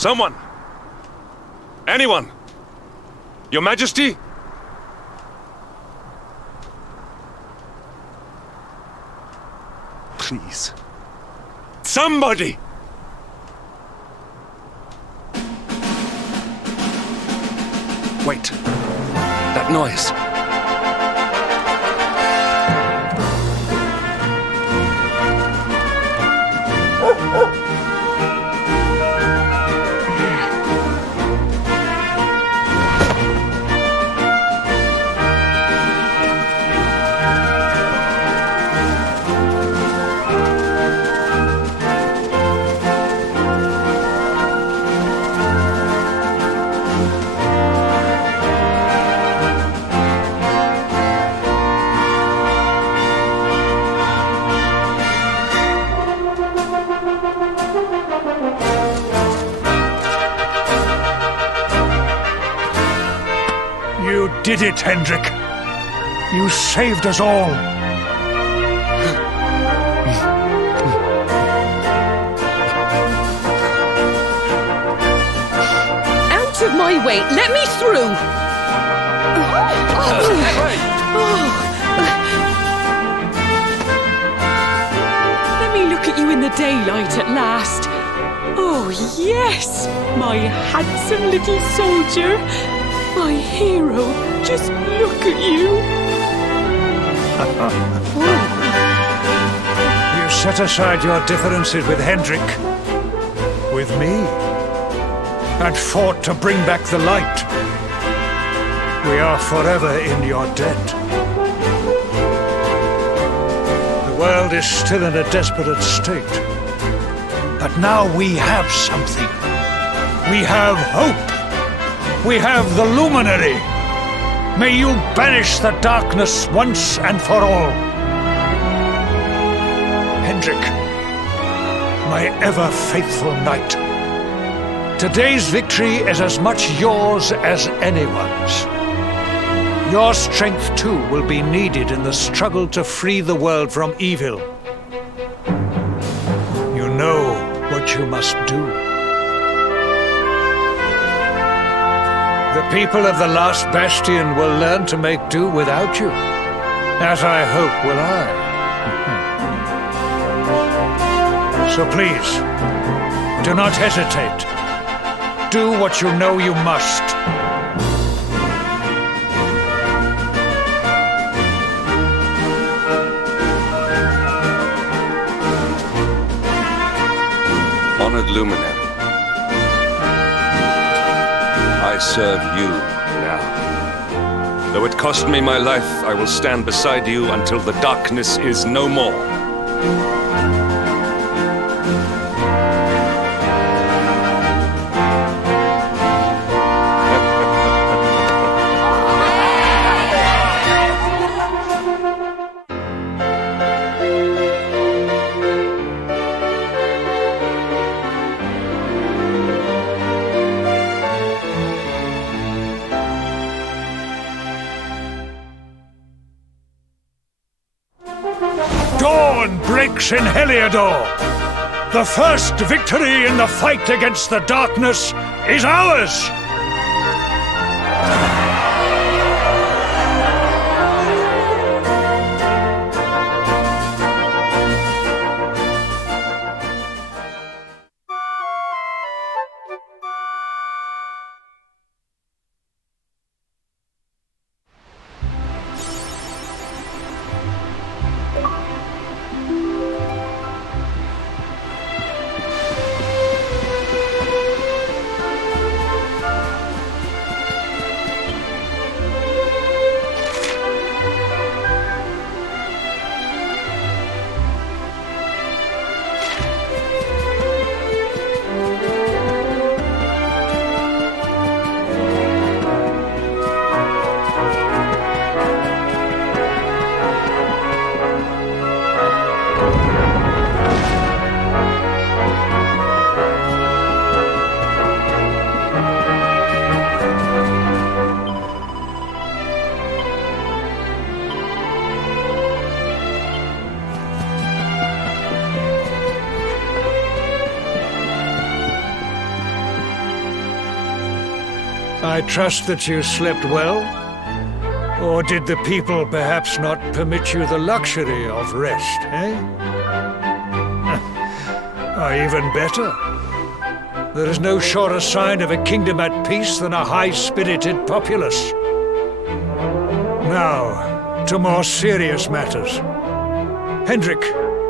Someone! Anyone! Your Majesty? Please. Somebody! Wait. That noise. You did it, Hendrik. You saved us all. Out of my way! Let me through! Let me look at you in the daylight at last. Oh, yes! My handsome little soldier. My hero, just look at you. You set aside your differences with Hendrik, with me, and fought to bring back the light. We are forever in your debt. The world is still in a desperate state. But now we have something. We have hope. We have the Luminary. May you banish the darkness once and for all. Hendrik, my ever-faithful knight. Today's victory is as much yours as anyone's. Your strength, too, will be needed in the struggle to free the world from evil. You know what you must do. The people of the last bastion will learn to make do without you, as I hope will I. So please, do not hesitate. Do what you know you must. Honored Luminary. I serve you now. Though it cost me my life, I will stand beside you until the darkness is no more. Dawn breaks in Heliodor. The first victory in the fight against the darkness is ours! I trust that you slept well. Or did the people perhaps not permit you the luxury of rest, eh? Or even better, there is no surer sign of a kingdom at peace than a high-spirited populace. Now, to more serious matters. Hendrik,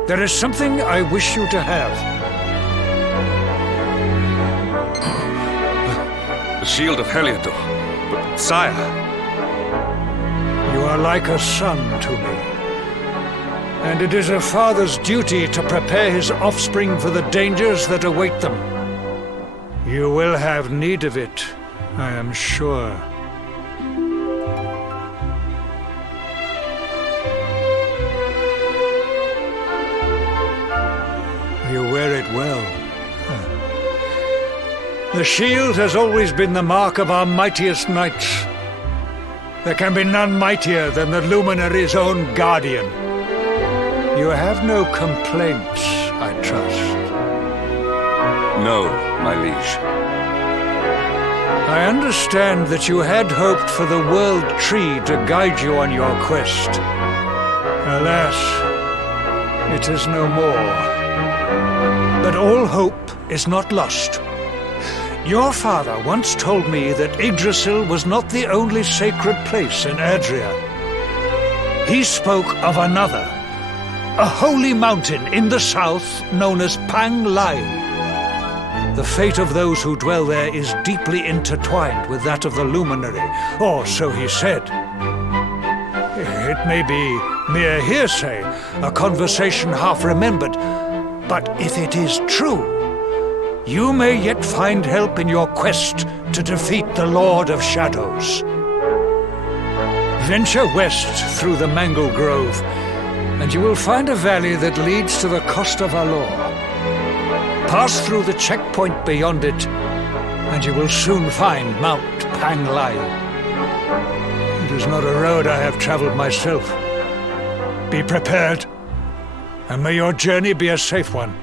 there is something I wish you to have. The shield of Heliodor. But, sire... You are like a son to me. And it is a father's duty to prepare his offspring for the dangers that await them. You will have need of it, I am sure. You wear it well. The shield has always been the mark of our mightiest knights. There can be none mightier than the Luminary's own guardian. You have no complaints, I trust. No, my liege. I understand that you had hoped for the World Tree to guide you on your quest. Alas, it is no more. But all hope is not lost. Your father once told me that Yggdrasil was not the only sacred place in Adria. He spoke of another, a holy mountain in the south known as Pang Lai. The fate of those who dwell there is deeply intertwined with that of the Luminary, or so he said. It may be mere hearsay, a conversation half remembered, but if it is true, you may yet find help in your quest to defeat the Lord of Shadows. Venture west through the Mangle Grove, and you will find a valley that leads to the coast of Alor. Pass through the checkpoint beyond it, and you will soon find Mount Pang Lai. It is not a road I have traveled myself. Be prepared, and may your journey be a safe one.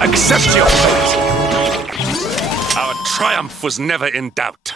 Accept your fate! Our triumph was never in doubt.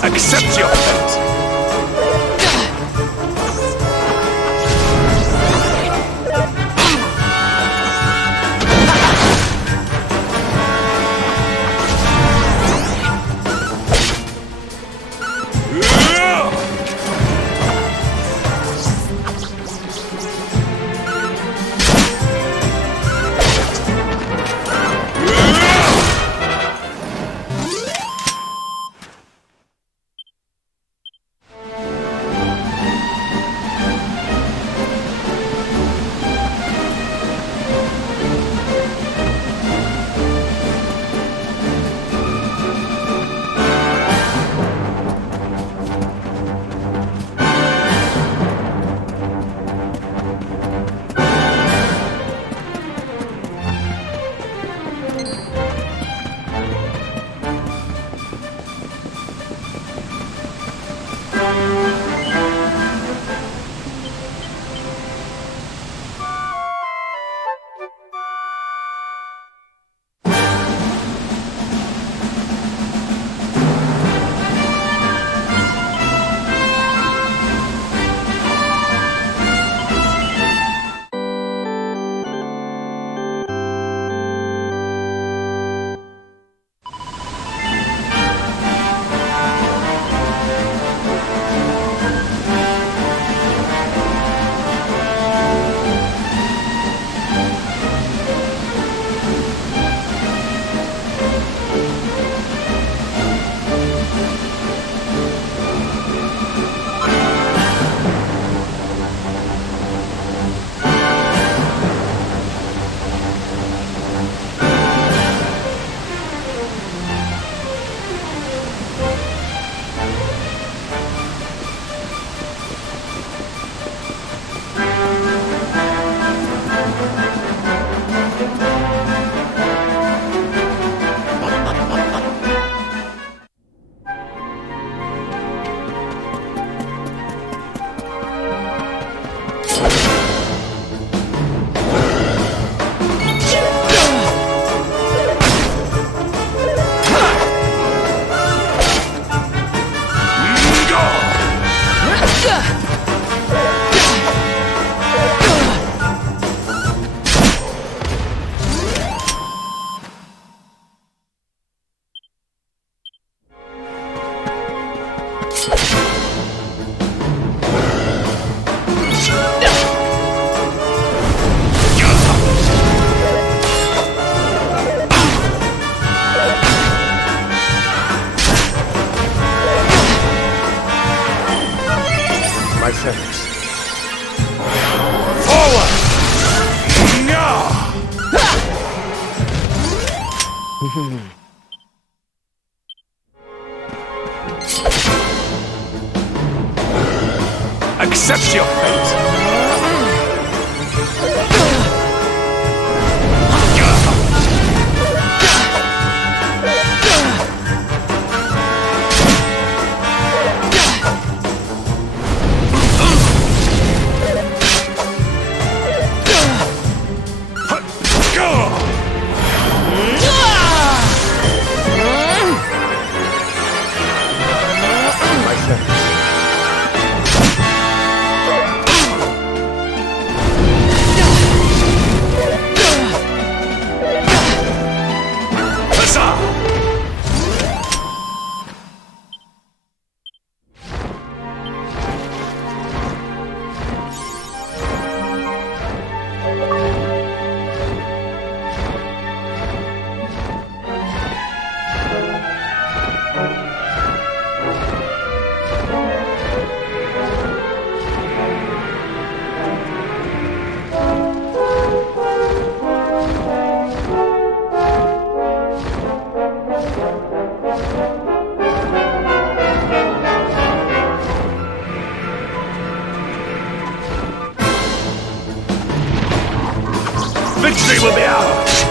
Accept your fate! Accept your fate! victory will be ours!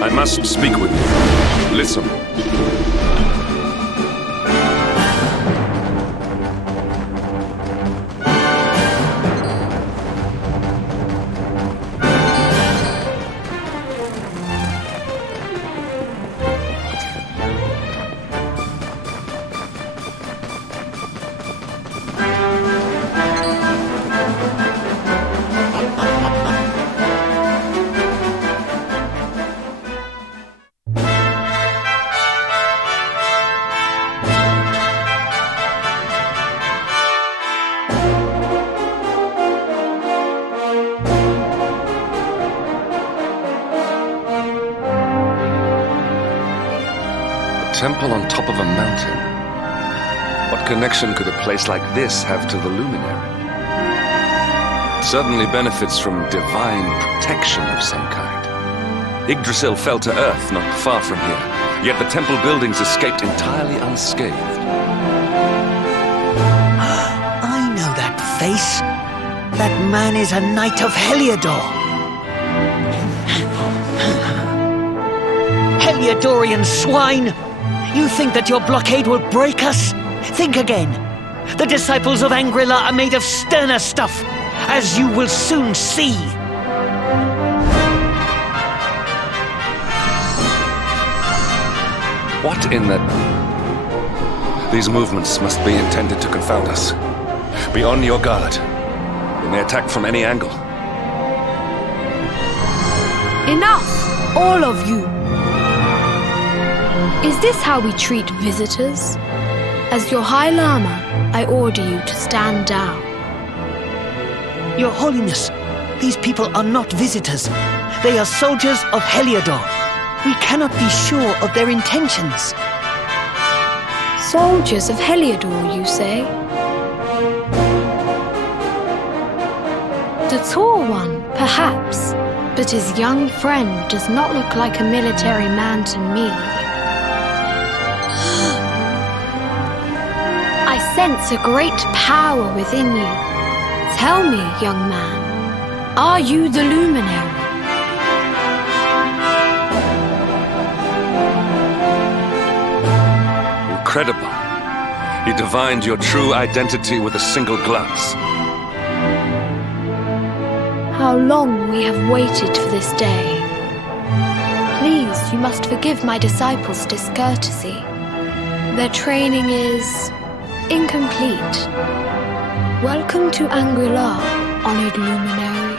I must speak with you. Listen. Temple on top of a mountain. What connection could a place like this have to the luminary? It certainly benefits from divine protection of some kind. Yggdrasil fell to earth not far from here, yet the temple buildings escaped entirely unscathed. I know that face. That man is a knight of Heliodor. Heliodorian swine! You think that your blockade will break us? Think again. The disciples of Angrila are made of sterner stuff, as you will soon see. What in the... These movements must be intended to confound us. Be on your guard. We may attack from any angle. Enough, all of you. Is this how we treat visitors? As your High Lama, I order you to stand down. Your Holiness, these people are not visitors. They are soldiers of Heliodor. We cannot be sure of their intentions. Soldiers of Heliodor, you say? The tall one, perhaps, but his young friend does not look like a military man to me. I sense a great power within you. Tell me, young man, are you the luminary? Incredible. You divined your true identity with a single glance. How long we have waited for this day. Please, you must forgive my disciples' discourtesy. Their training is incomplete. Welcome to Angrila, honored luminary.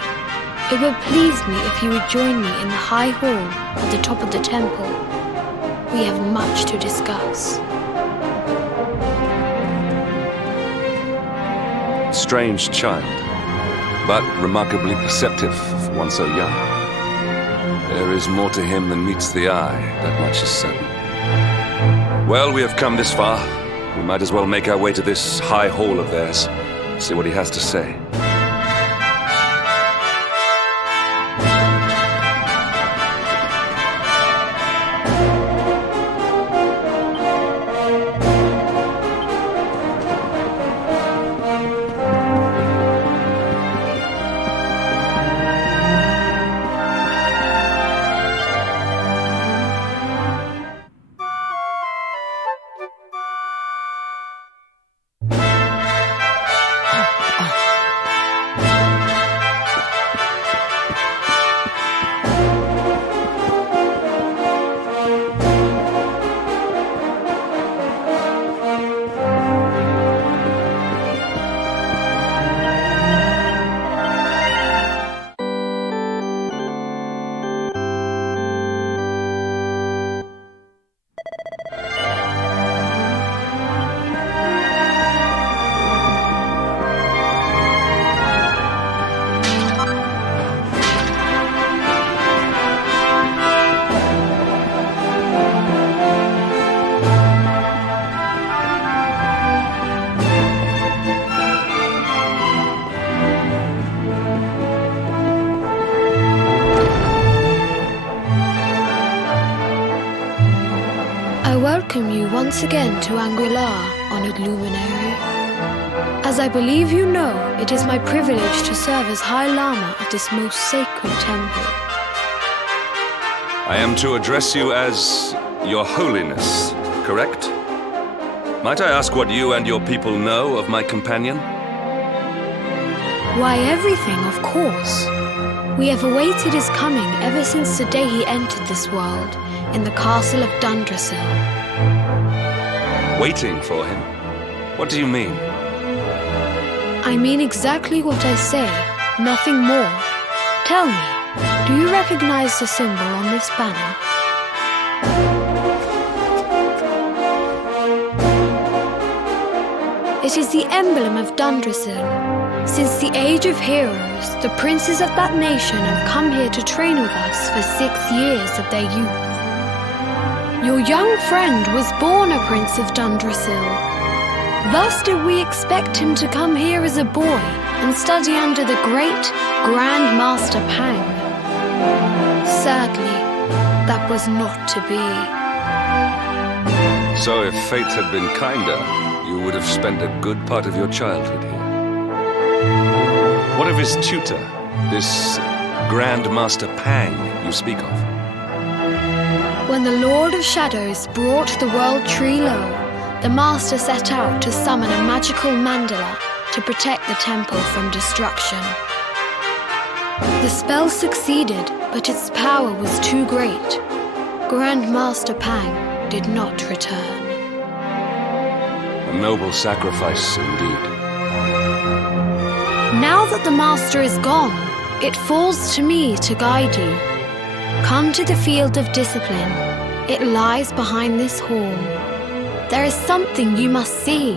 It would please me if you would join me in the high hall at the top of the temple. We have much to discuss. strange child, but remarkably perceptive for one so young. There is more to him than meets the eye, that much is certain. Well, we have come this far. We might as well make our way to this high hall of theirs, see what he has to say. Welcome you once again to Anguilar, honored luminary. As I believe you know, it is my privilege to serve as High Lama of this most sacred temple. I am to address you as Your Holiness, correct? Might I ask what you and your people know of my companion? Why, everything, of course. We have awaited his coming ever since the day he entered this world, in the castle of Dundrasil. Waiting for him? What do you mean? I mean exactly what I say, nothing more. Tell me, do you recognize the symbol on this banner? It is the emblem of Dundrasil. Since the Age of Heroes, the princes of that nation have come here to train with us for 6 years of their youth. Your young friend was born a prince of Dundrasil. Thus did we expect him to come here as a boy and study under the great Grand Master Pang. Sadly, that was not to be. So if fate had been kinder, you would have spent a good part of your childhood here. What of his tutor, this Grand Master Pang you speak of? When the Lord of Shadows brought the World Tree low, the Master set out to summon a magical mandala to protect the temple from destruction. The spell succeeded, but its power was too great. Grand Master Pang did not return. A noble sacrifice indeed. Now that the Master is gone, it falls to me to guide you. Come to the field of discipline. It lies behind this hall. There is something you must see.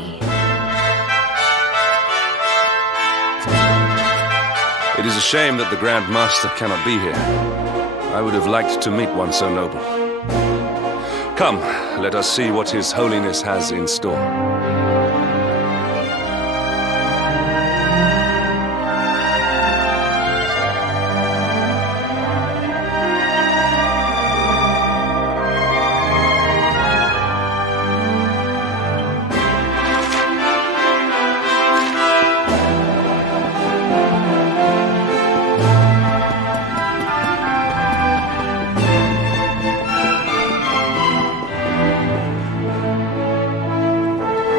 It is a shame that the Grand Master cannot be here. I would have liked to meet one so noble. Come, let us see what His Holiness has in store.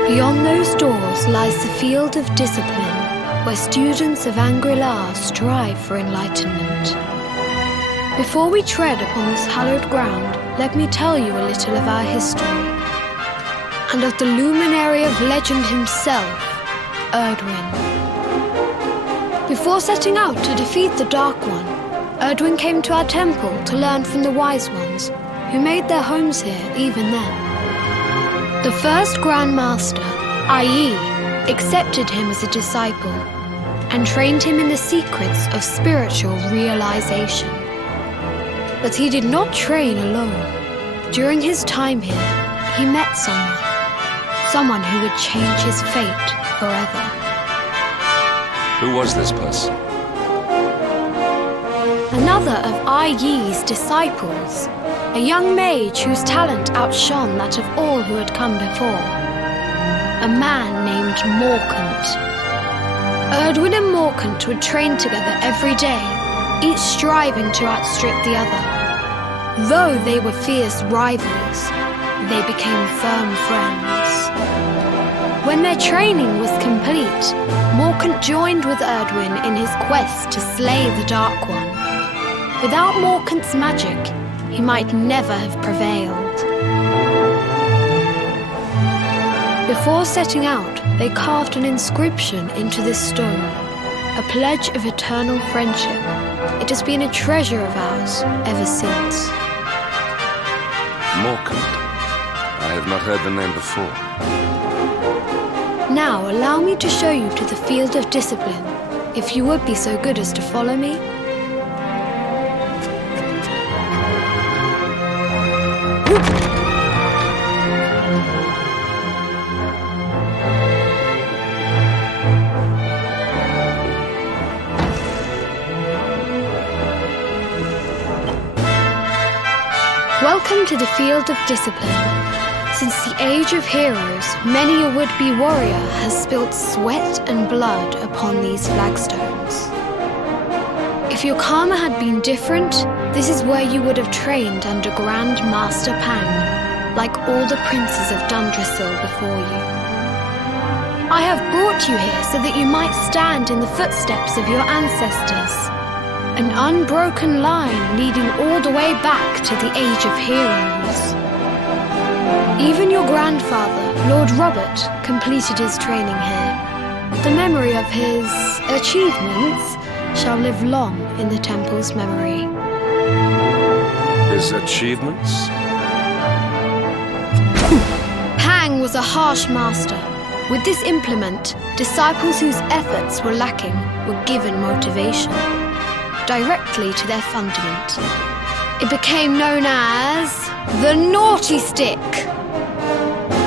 Beyond those doors lies the field of discipline, where students of Anguilar strive for enlightenment. Before we tread upon this hallowed ground, let me tell you a little of our history, and of the luminary of legend himself, Erdwin. Before setting out to defeat the Dark One, Erdwin came to our temple to learn from the Wise Ones, who made their homes here even then. The first Grand Master, i.e., accepted him as a disciple, and trained him in the secrets of spiritual realization. But he did not train alone. During his time here, he met someone who would change his fate forever. Who was this person? Another of Ai Yi's disciples, a young mage whose talent outshone that of all who had come before. A man named Morkant. Erdwin and Morkant would train together every day, each striving to outstrip the other. Though they were fierce rivals, they became firm friends. When their training was complete, Morkant joined with Erdwin in his quest to slay the Dark One. Without Morkant's magic, he might never have prevailed. Before setting out, they carved an inscription into this stone, a pledge of eternal friendship. It has been a treasure of ours ever since. Morkant. I have not heard the name before. Now allow me to show you to the field of discipline, if you would be so good as to follow me. Welcome to the field of discipline. Since the age of heroes, many a would-be warrior has spilt sweat and blood upon these flagstones. If your karma had been different, this is where you would have trained under Grand Master Pang, like all the princes of Dundrasil before you. I have brought you here so that you might stand in the footsteps of your ancestors. An unbroken line leading all the way back to the Age of Heroes. Even your grandfather, Lord Robert, completed his training here. The memory of his achievements shall live long in the temple's memory. His achievements? Pang was a harsh master. With this implement, disciples whose efforts were lacking were given motivation directly to their fundament. It became known as the Naughty Stick.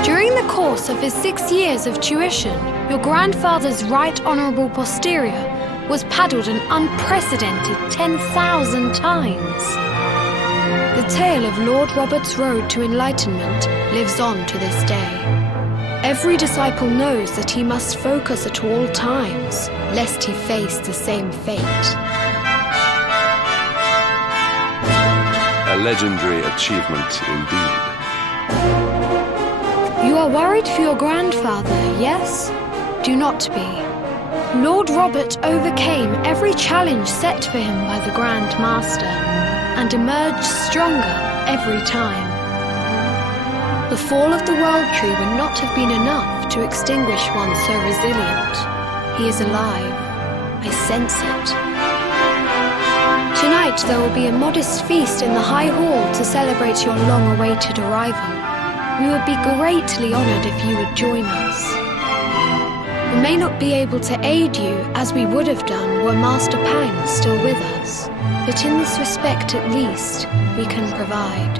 During the course of his 6 years of tuition, your grandfather's right honourable posterior was paddled an unprecedented 10,000 times. The tale of Lord Robert's road to enlightenment lives on to this day. Every disciple knows that he must focus at all times, lest he face the same fate. A legendary achievement indeed. You are worried for your grandfather, yes? Do not be. Lord Robert overcame every challenge set for him by the Grand Master, and emerged stronger every time. The fall of the World Tree would not have been enough to extinguish one so resilient. He is alive. I sense it. Tonight there will be a modest feast in the High Hall to celebrate your long-awaited arrival. We would be greatly honoured if you would join us. We may not be able to aid you as we would have done were Master Pang still with us, but in this respect at least, we can provide.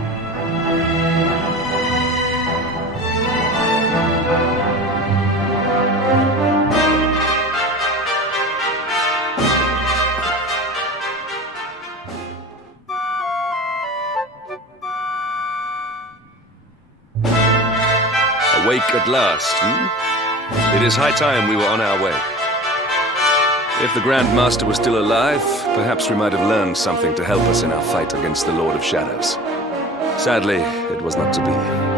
Awake at last, It is high time we were on our way. If the Grand Master was still alive, perhaps we might have learned something to help us in our fight against the Lord of Shadows. Sadly, it was not to be.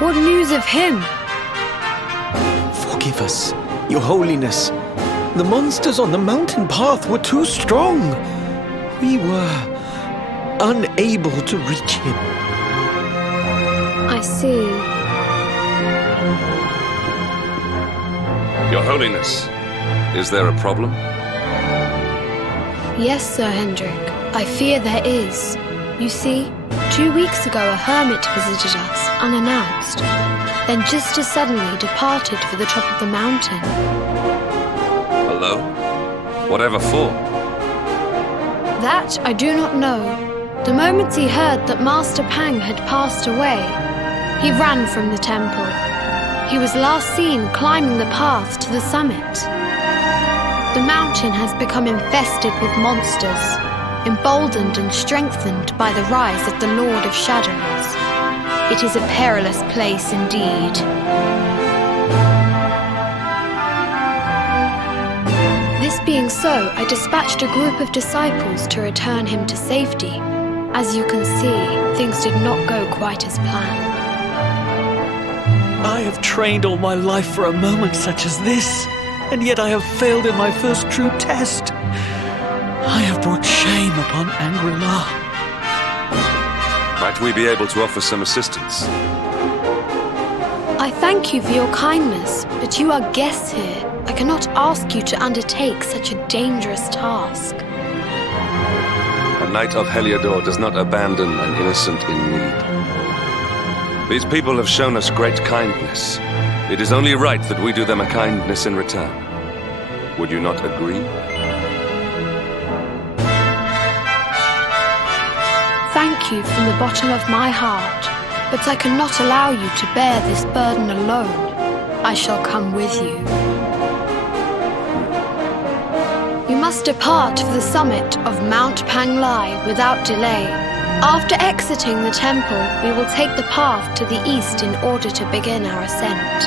What news of him? Forgive us, Your Holiness. The monsters on the mountain path were too strong. We were unable to reach him. I see. Your Holiness, is there a problem? Yes, Sir Hendrik. I fear there is. You see, 2 weeks ago a hermit visited us, unannounced, then just as suddenly departed for the top of the mountain. Hello? Whatever for? That I do not know. The moment he heard that Master Pang had passed away, he ran from the temple. He was last seen climbing the path to the summit. The mountain has become infested with monsters, emboldened and strengthened by the rise of the Lord of Shadows. It is a perilous place indeed. This being so, I dispatched a group of disciples to return him to safety. As you can see, things did not go quite as planned. I have trained all my life for a moment such as this, and yet I have failed in my first true test. I have brought shame upon Angri-La. Might we be able to offer some assistance? I thank you for your kindness, but you are guests here. I cannot ask you to undertake such a dangerous task. A knight of Heliodor does not abandon an innocent in need. These people have shown us great kindness. It is only right that we do them a kindness in return. Would you not agree? Thank you from the bottom of my heart, but I cannot allow you to bear this burden alone. I shall come with you. You must depart for the summit of Mount Panglai without delay. After exiting the temple, we will take the path to the east in order to begin our ascent.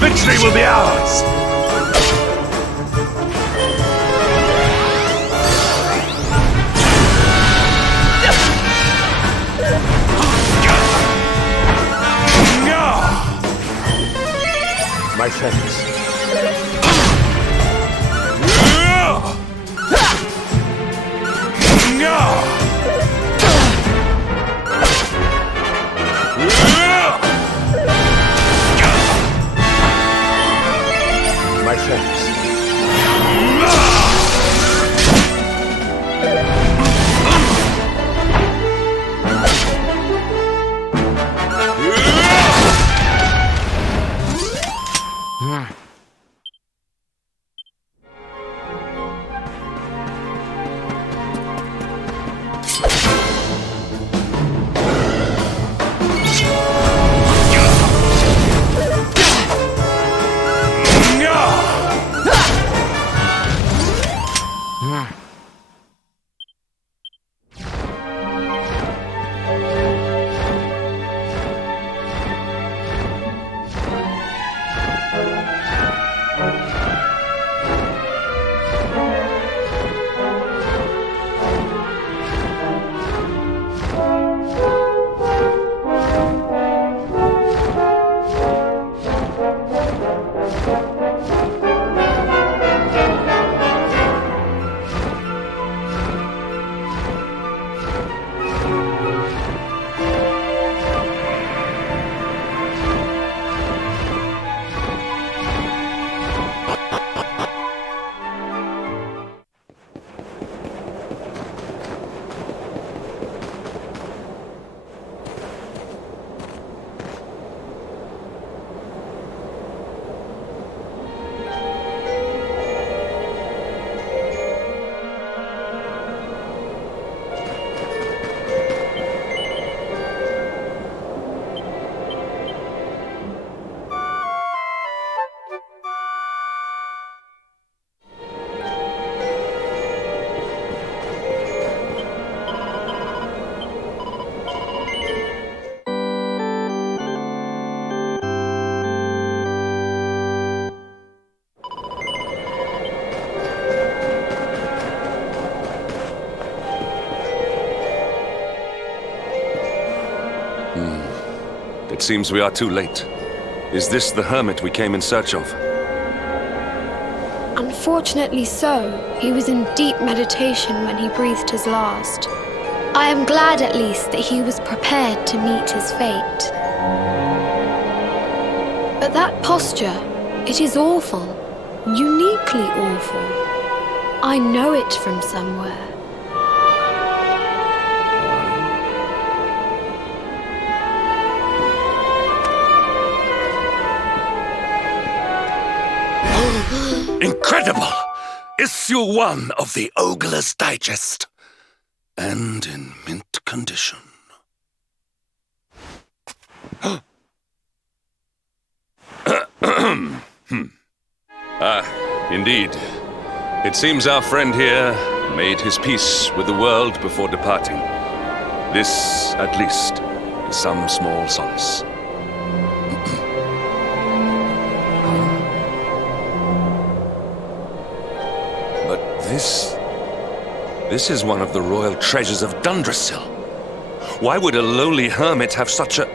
Victory will be ours! My friends, my friends. It seems we are too late. Is this the hermit we came in search of? Unfortunately so. He was in deep meditation when he breathed his last. I am glad at least that he was prepared to meet his fate. But that posture, it is awful. Uniquely awful. I know it from somewhere. Incredible! Issue 1 of the Ogler's Digest. And in mint condition. Indeed. It seems our friend here made his peace with the world before departing. This, at least, is some small solace. But this is one of the royal treasures of Dundrasil. Why would a lowly hermit have such a...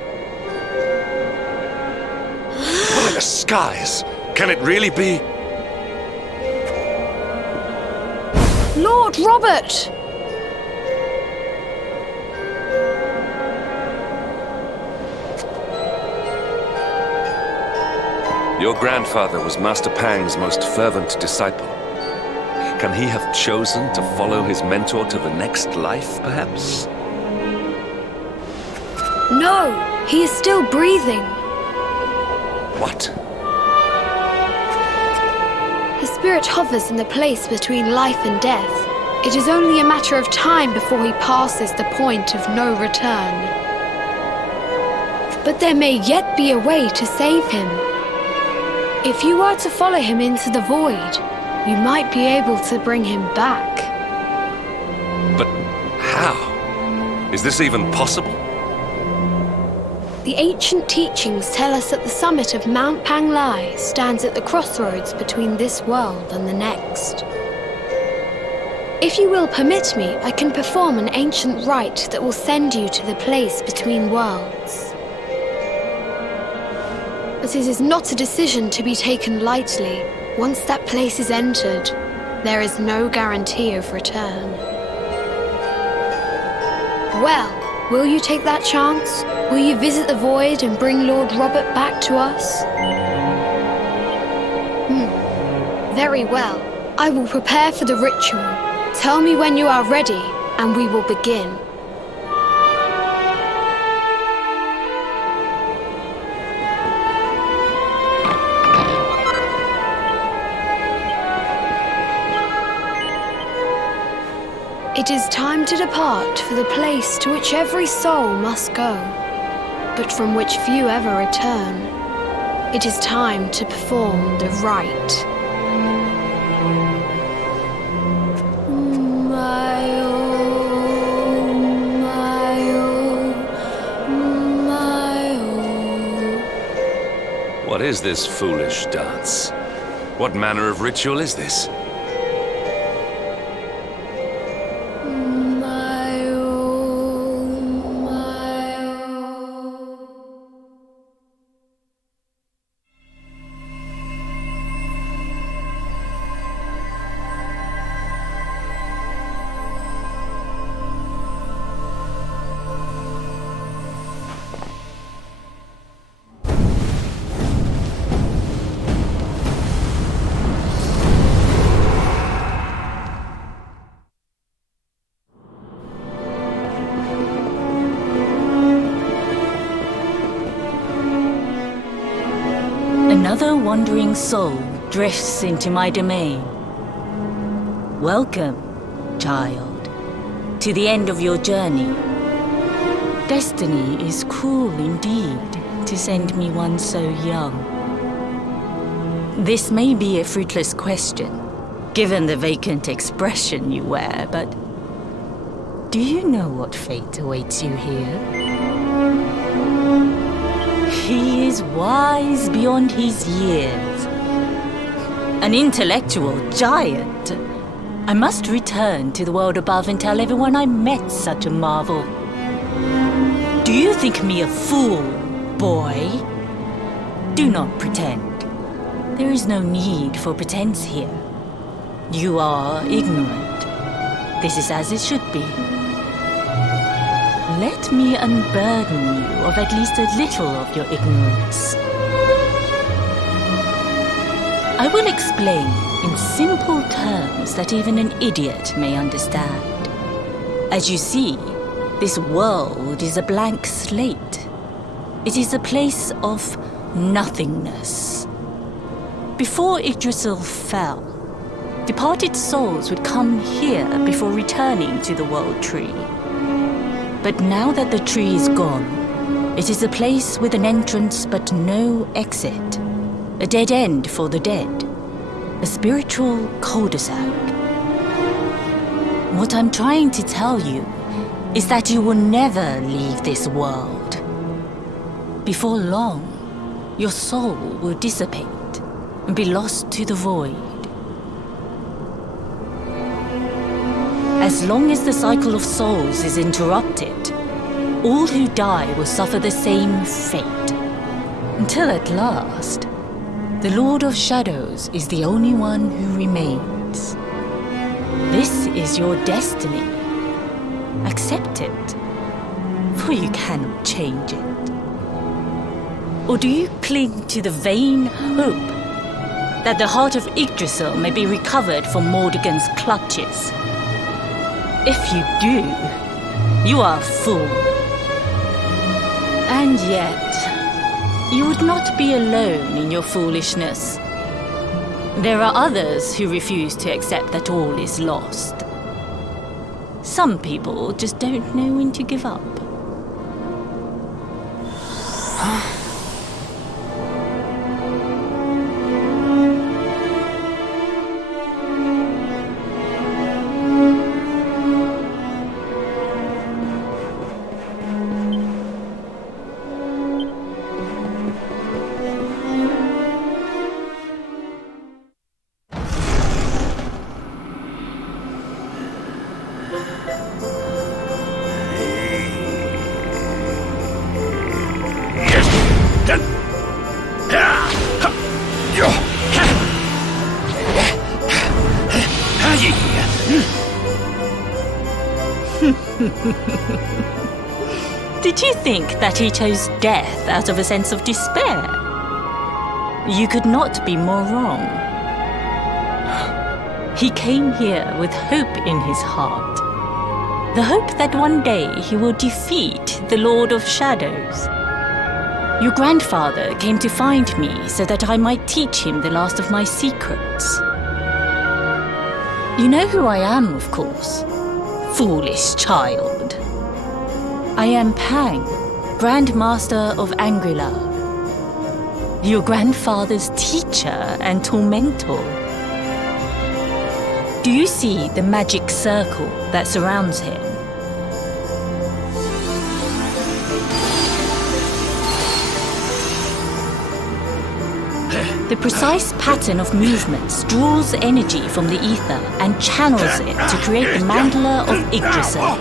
By the skies! Can it really be? Lord Robert! Your grandfather was Master Pang's most fervent disciple. Can he have chosen to follow his mentor to the next life, perhaps? No, he is still breathing. What? His spirit hovers in the place between life and death. It is only a matter of time before he passes the point of no return. But there may yet be a way to save him. If you were to follow him into the void, you might be able to bring him back. But how? Is this even possible? The ancient teachings tell us that the summit of Mount Panglai stands at the crossroads between this world and the next. If you will permit me, I can perform an ancient rite that will send you to the place between worlds. But it is not a decision to be taken lightly. Once that place is entered, there is no guarantee of return. Well, will you take that chance? Will you visit the void and bring Lord Robert back to us? Very well. I will prepare for the ritual. Tell me when you are ready, and we will begin. It is time to depart for the place to which every soul must go, but from which few ever return. It is time to perform the rite. What is this foolish dance? What manner of ritual is this? Another wandering soul drifts into my domain. Welcome, child, to the end of your journey. Destiny is cruel indeed to send me one so young. This may be a fruitless question, given the vacant expression you wear, but do you know what fate awaits you here? He is wise beyond his years. An intellectual giant. I must return to the world above and tell everyone I met such a marvel. Do you think me a fool, boy? Do not pretend. There is no need for pretense here. You are ignorant. This is as it should be. Let me unburden you of at least a little of your ignorance. I will explain in simple terms that even an idiot may understand. As you see, this world is a blank slate. It is a place of nothingness. Before Yggdrasil fell, departed souls would come here before returning to the World Tree. But now that the tree is gone, it is a place with an entrance but no exit. A dead end for the dead. A spiritual cul-de-sac. What I'm trying to tell you is that you will never leave this world. Before long, your soul will dissipate and be lost to the void. As long as the cycle of souls is interrupted, all who die will suffer the same fate. Until at last, the Lord of Shadows is the only one who remains. This is your destiny. Accept it, for you cannot change it. Or do you cling to the vain hope that the heart of Yggdrasil may be recovered from Mordegon's clutches? If you do, you are a fool. And yet, you would not be alone in your foolishness. There are others who refuse to accept that all is lost. Some people just don't know when to give up. Did you think that he chose death out of a sense of despair? You could not be more wrong. He came here with hope in his heart. The hope that one day he will defeat the Lord of Shadows. Your grandfather came to find me so that I might teach him the last of my secrets. You know who I am, of course. Foolish child. I am Pang, Grand Master of Angrila. Your grandfather's teacher and tormentor. Do you see the magic circle that surrounds him? The precise pattern of movements draws energy from the ether and channels it to create the mandala of Yggdrasil.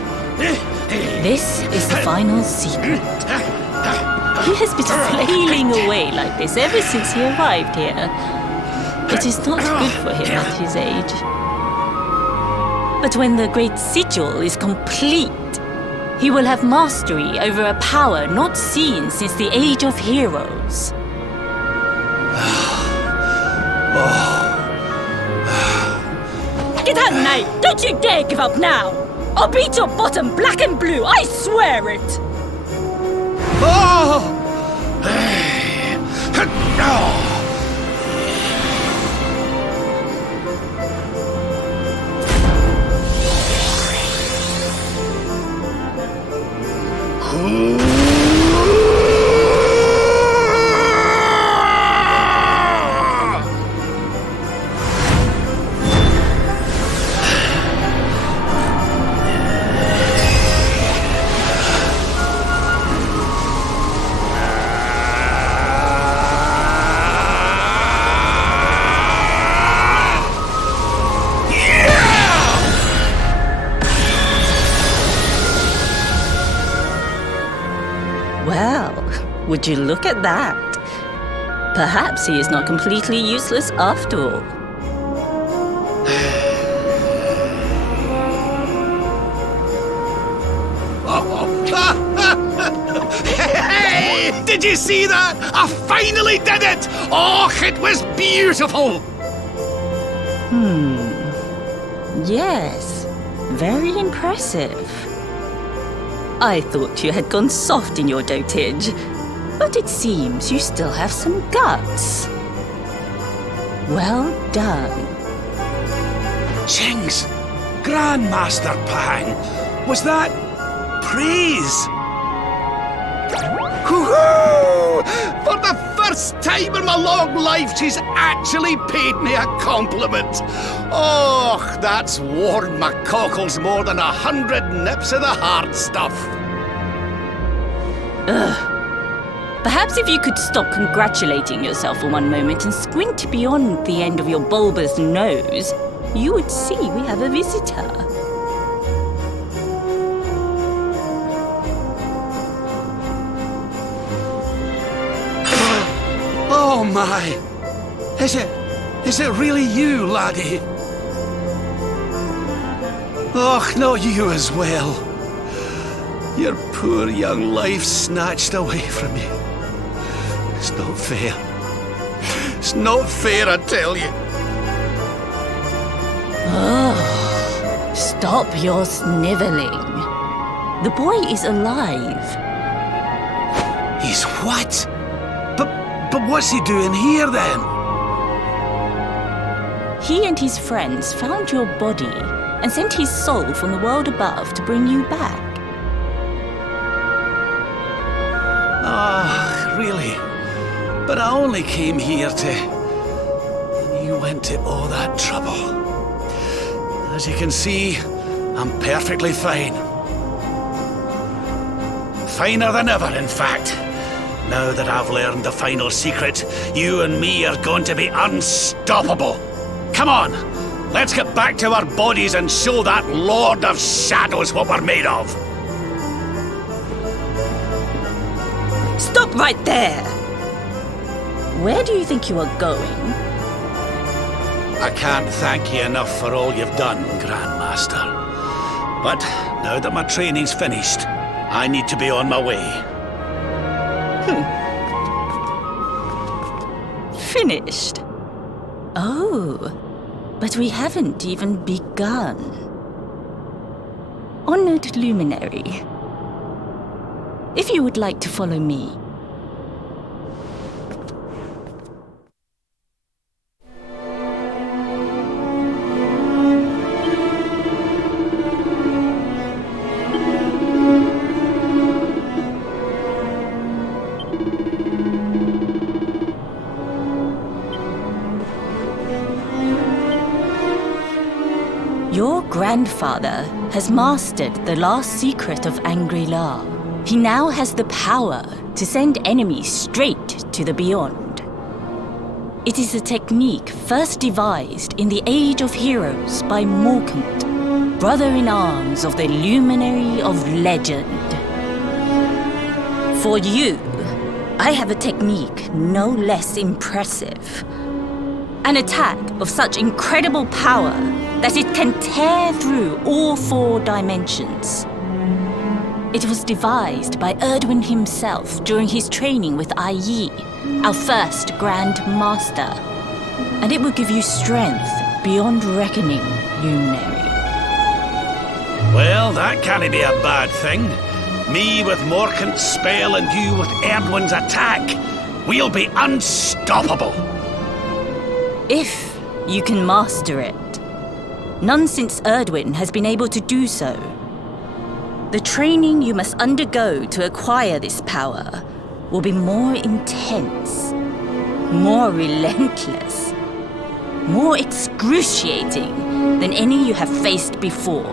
This is the final secret. He has been flailing away like this ever since he arrived here. It is not good for him at his age. But when the great sigil is complete, he will have mastery over a power not seen since the Age of Heroes. Get out, mate! Don't you dare give up now! I'll beat your bottom black and blue, I swear it! Would you look at that? Perhaps he is not completely useless after all. Hey! Did you see that? I finally did it! Oh, it was beautiful! Yes, very impressive. I thought you had gone soft in your dotage, but it seems you still have some guts. Well done. Jinx! Grandmaster Pang! Was that praise? Woohoo! For the first time in my long life, she's actually paid me a compliment. Oh, that's warmed my cockles more than 100 nips of the hard stuff. Perhaps if you could stop congratulating yourself for one moment and squint beyond the end of your bulbous nose, you would see we have a visitor. Oh my! Is it really you, laddie? Oh, not you as well. Your poor young life snatched away from you. It's not fair. It's not fair, I tell you. Oh, stop your sniveling. The boy is alive. He's what? But what's he doing here then? He and his friends found your body and sent his soul from the world above to bring you back. Ah, really? But I only came here to... And you went to all that trouble. As you can see, I'm perfectly fine. Finer than ever, in fact. Now that I've learned the final secret, you and me are going to be unstoppable. Come on, let's get back to our bodies and show that Lord of Shadows what we're made of. Stop right there! Where do you think you are going? I can't thank you enough for all you've done, Grandmaster. But now that my training's finished, I need to be on my way. Finished? Oh, but we haven't even begun. Honored Luminary, if you would like to follow me. Your grandfather has mastered the last secret of Angry-La. He now has the power to send enemies straight to the beyond. It is a technique first devised in the Age of Heroes by Morkant, brother-in-arms of the Luminary of Legend. For you, I have a technique no less impressive. An attack of such incredible power that it can tear through all 4 dimensions. It was devised by Erdwin himself during his training with Yi, our first Grand Master. And it will give you strength beyond reckoning, Luminary. Well, that can't be a bad thing. Me with Morkant's spell and you with Erdwin's attack. We'll be unstoppable. If you can master it. None since Erdwin has been able to do so. The training you must undergo to acquire this power will be more intense, more relentless, more excruciating than any you have faced before.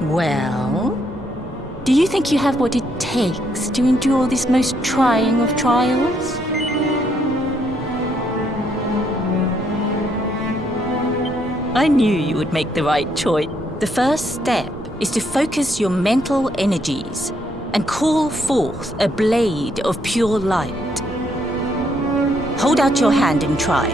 Well, do you think you have what it takes to endure this most trying of trials? I knew you would make the right choice. The first step is to focus your mental energies and call forth a blade of pure light. Hold out your hand and try.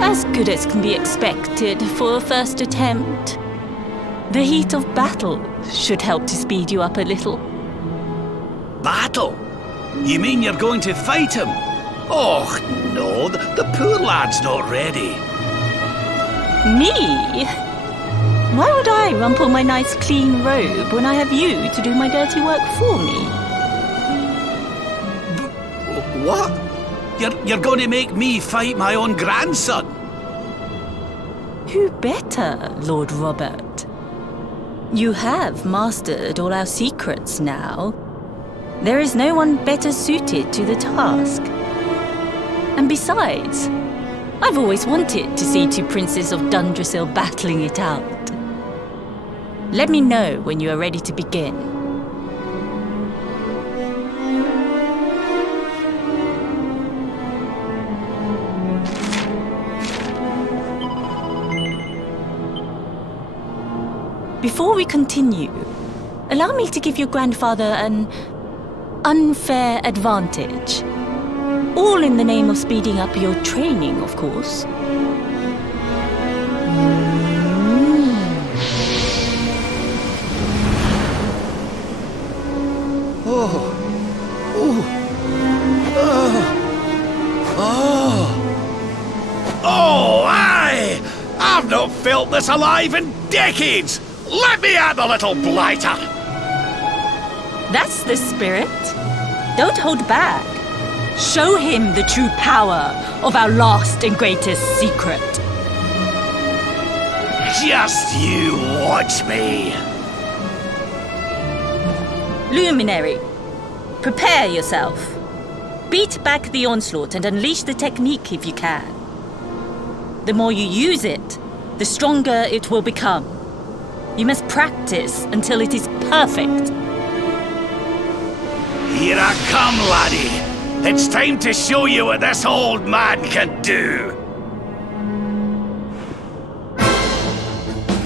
As good as can be expected for a first attempt. The heat of battle should help to speed you up a little. Battle? You mean you're going to fight him? Oh, no, the poor lad's not ready. Me? Why would I rumple my nice clean robe when I have you to do my dirty work for me? What? You're going to make me fight my own grandson? Who better, Lord Robert? You have mastered all our secrets now. There is no one better suited to the task. And besides, I've always wanted to see 2 princes of Dundrasil battling it out. Let me know when you are ready to begin. Before we continue, allow me to give your grandfather an unfair advantage. All in the name of speeding up your training, of course. Oh, aye! I've not felt this alive in decades! Let me at the little blighter! That's the spirit. Don't hold back. Show him the true power of our last and greatest secret. Just you watch me! Luminary, prepare yourself. Beat back the onslaught and unleash the technique if you can. The more you use it, the stronger it will become. You must practice until it is perfect. Here I come, laddie. It's time to show you what this old man can do.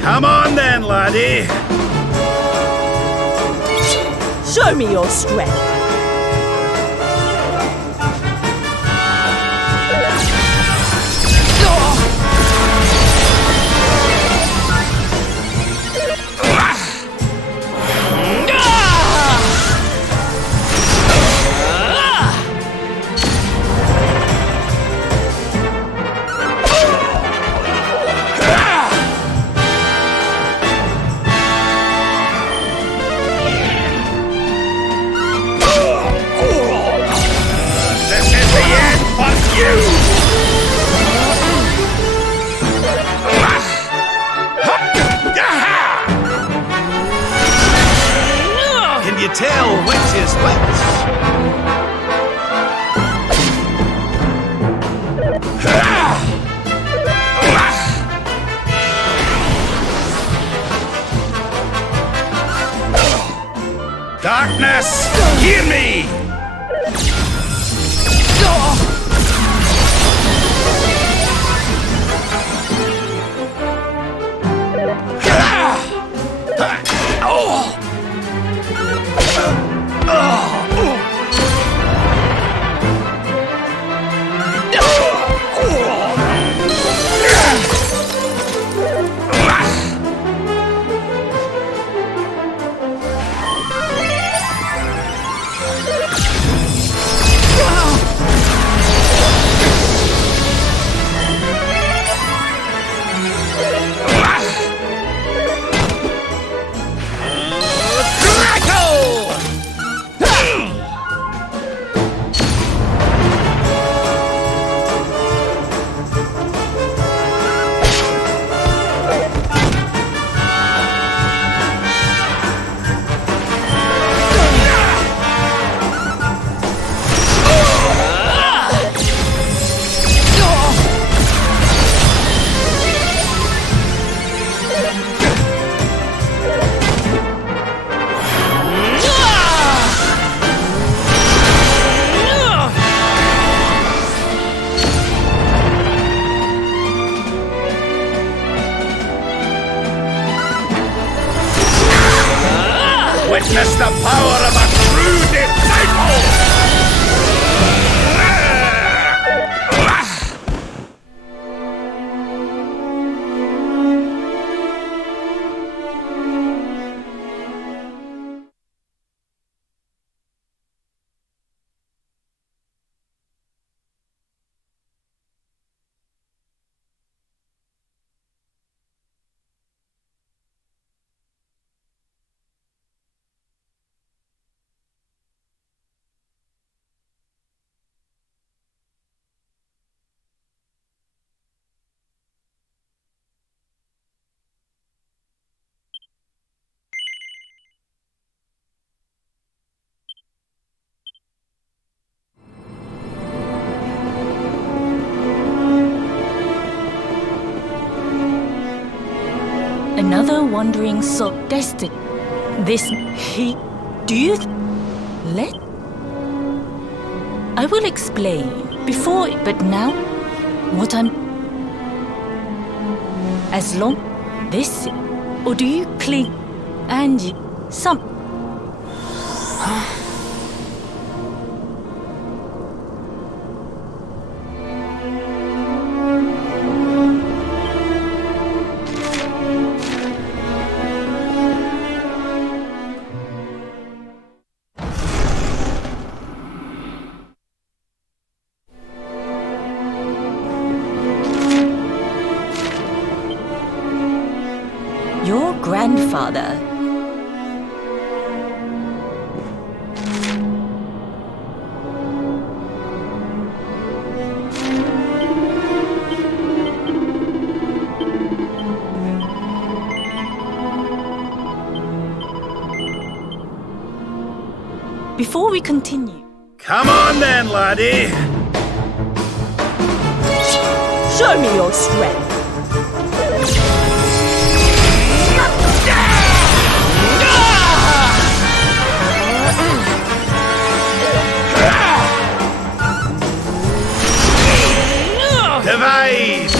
Come on then, laddie. Show me your strength. Can you tell which is which? Darkness, hear me! Witness the power of a true disciple! Another wandering soul destined. This he. Do you let? I will explain before, but now, what I'm. As long this, or do you cling and some? Your grandfather. Before we continue, Come on then, laddie! show me your strength. Divide!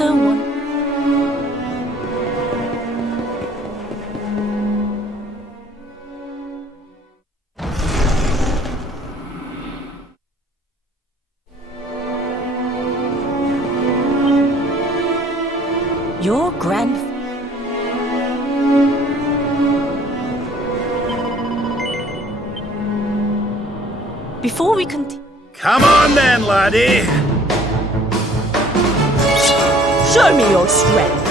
another one. Your Before we continue... Come on then, laddie! Show me your strength.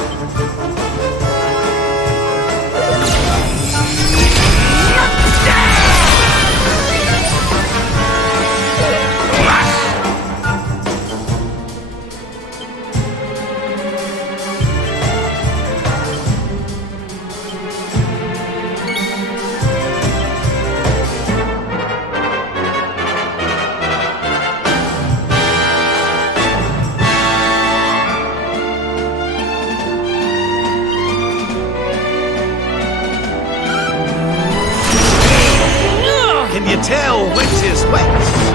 Can you tell which is which?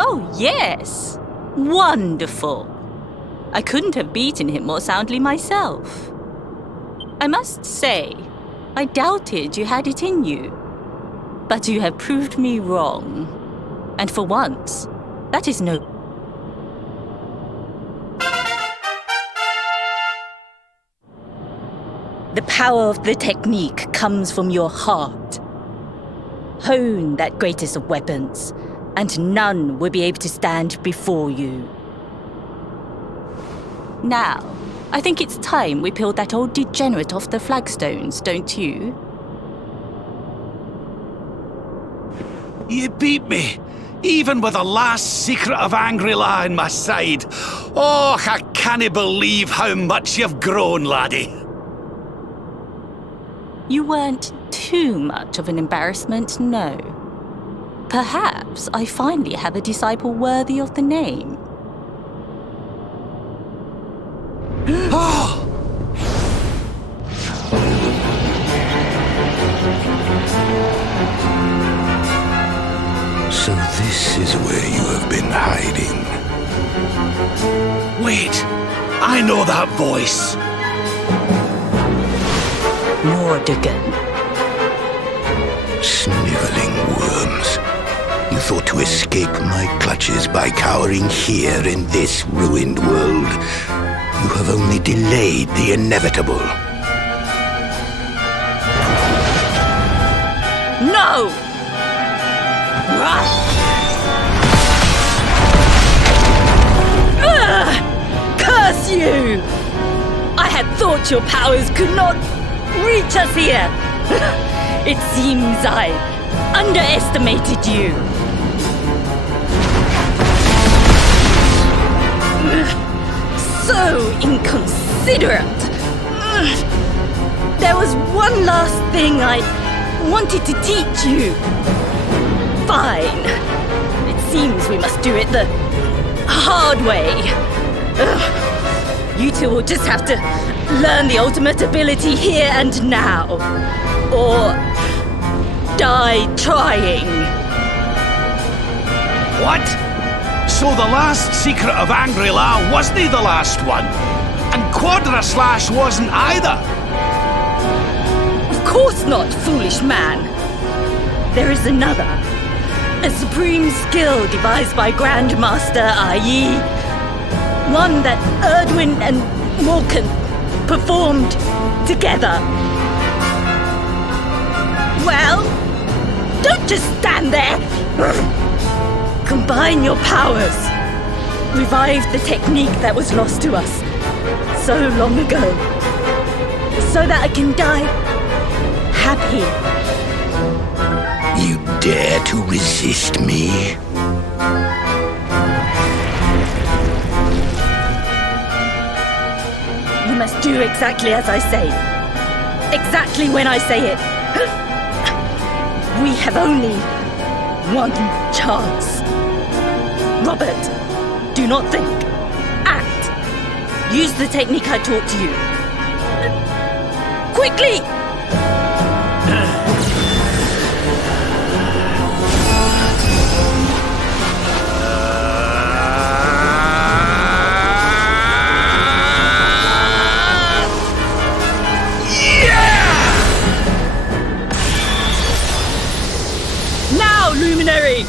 Oh, yes! Wonderful! I couldn't have beaten him more soundly myself. I must say, I doubted you had it in you. But you have proved me wrong. And for once, that is no... The power of the technique comes from your heart. Hone that greatest of weapons, and none will be able to stand before you. Now, I think it's time we peeled that old degenerate off the flagstones, don't you? You beat me, even with the last secret of Angry-La in my side. Oh, I can't believe how much you've grown, laddie. You weren't too much of an embarrassment, no. Perhaps I finally have a disciple worthy of the name. Oh! So this is where you have been hiding. Wait, I know that voice. Mordigan. Sniveling worms. You thought to escape my clutches by cowering here in this ruined world. You have only delayed the inevitable. No! Curse you! I had thought your powers could not reach us here. It seems I underestimated you. So inconsiderate. There was one last thing I wanted to teach you. Fine. It seems we must do it the hard way. You two will just have to learn the ultimate ability here and now. Or die trying. What? So the last secret of Angri-La wasn't the last one? And Quadra Slash wasn't either? Of course not, foolish man. There is another. A supreme skill devised by Grandmaster i.e. one that Erdwin and Morkan performed together. Well, don't just stand there. Combine your powers. Revive the technique that was lost to us so long ago. So that I can die happy. You dare to resist me? You must do exactly as I say. Exactly when I say it. We have only one chance. Robert, do not think. Act. Use the technique I taught to you. Quickly! Now, Luminary!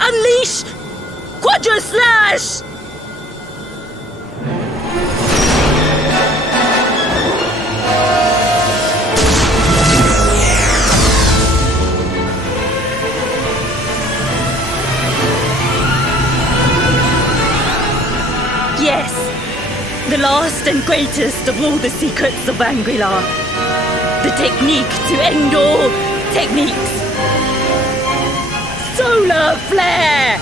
Unleash Quadra Slash! Yes, the last and greatest of all the secrets of Angri-La. The technique to end all techniques. Solar Flare!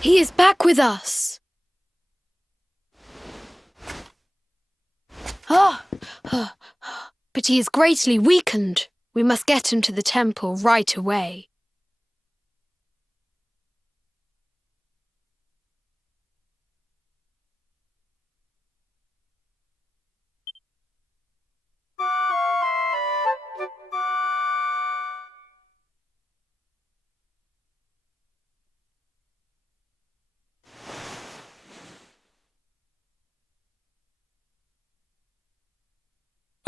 He is back with us. But he is greatly weakened. We must get him to the temple right away.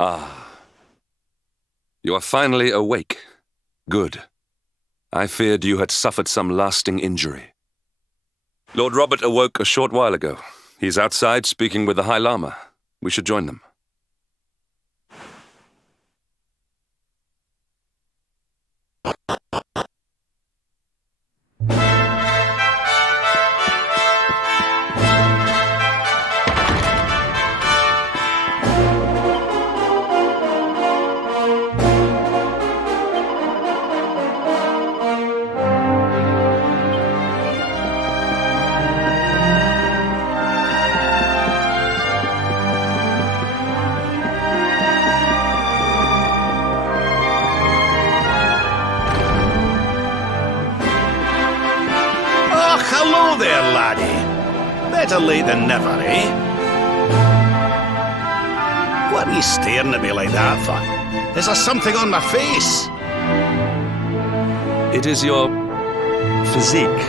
Ah. You are finally awake. Good. I feared you had suffered some lasting injury. Lord Robert awoke a short while ago. He's outside speaking with the High Lama. We should join them. Hello there, laddie. Better late than never, eh? What are you staring at me like that for? Is there something on my face? It is your physique,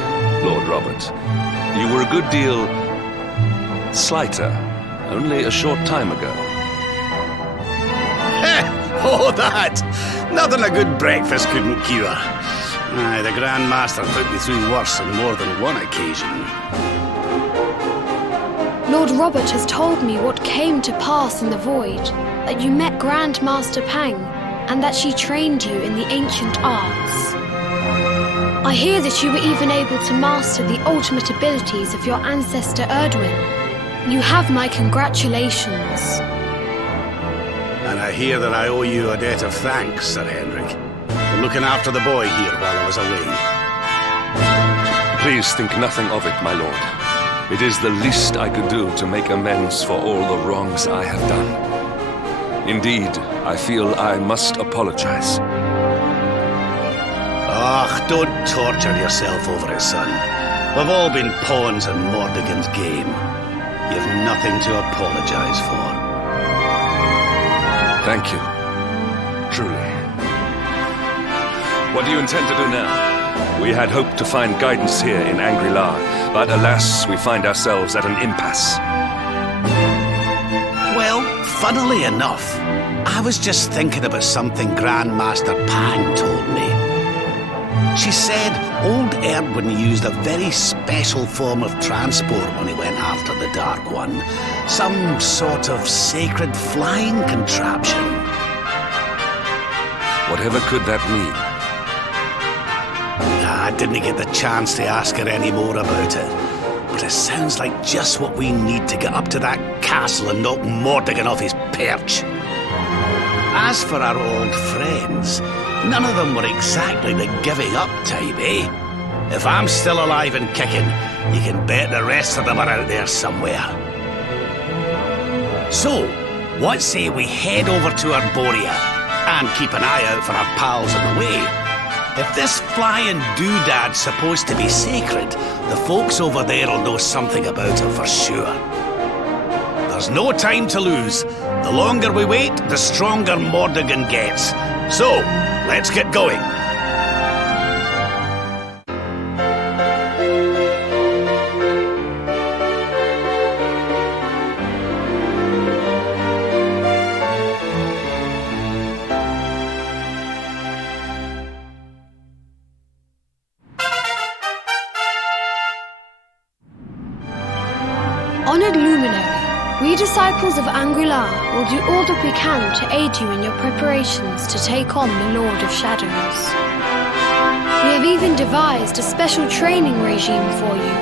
Lord Robert. You were a good deal slighter only a short time ago. Oh, that! Nothing a good breakfast couldn't cure. Aye, the Grand Master put me through worse on more than one occasion. Lord Robert has told me what came to pass in the void, that you met Grand Master Pang, and that she trained you in the ancient arts. I hear that you were even able to master the ultimate abilities of your ancestor Erdwin. You have my congratulations. And I hear that I owe you a debt of thanks, Sir Henrik, for looking after the boy here while I was away. Please think nothing of it, my lord. It is the least I could do to make amends for all the wrongs I have done. Indeed, I feel I must apologize. Ah, don't torture yourself over it, son. We've all been pawns in Mordegon's game. You've nothing to apologize for. Thank you. Truly. What do you intend to do now? We had hoped to find guidance here in Angri-La, but alas, we find ourselves at an impasse. Well, funnily enough, I was just thinking about something Grandmaster Pang told me. She said old Erdwin used a very special form of transport when he went after the Dark One. Some sort of sacred flying contraption. Whatever could that mean? I didn't get the chance to ask her any more about it. But it sounds like just what we need to get up to that castle and knock Mordegon off his perch. As for our old friends, none of them were exactly the giving up type, eh? If I'm still alive and kicking, you can bet the rest of them are out there somewhere. So, what say we head over to Arborea and keep an eye out for our pals on the way? If this flying doodad's supposed to be sacred, the folks over there will know something about it for sure. There's no time to lose. The longer we wait, the stronger Mordegon gets. So, let's get going. Honored Luminary, we disciples of Angri-La will do all that we can to aid you in your preparations to take on the Lord of Shadows. We have even devised a special training regime for you.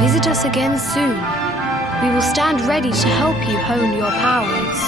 Visit us again soon. We will stand ready to help you hone your powers.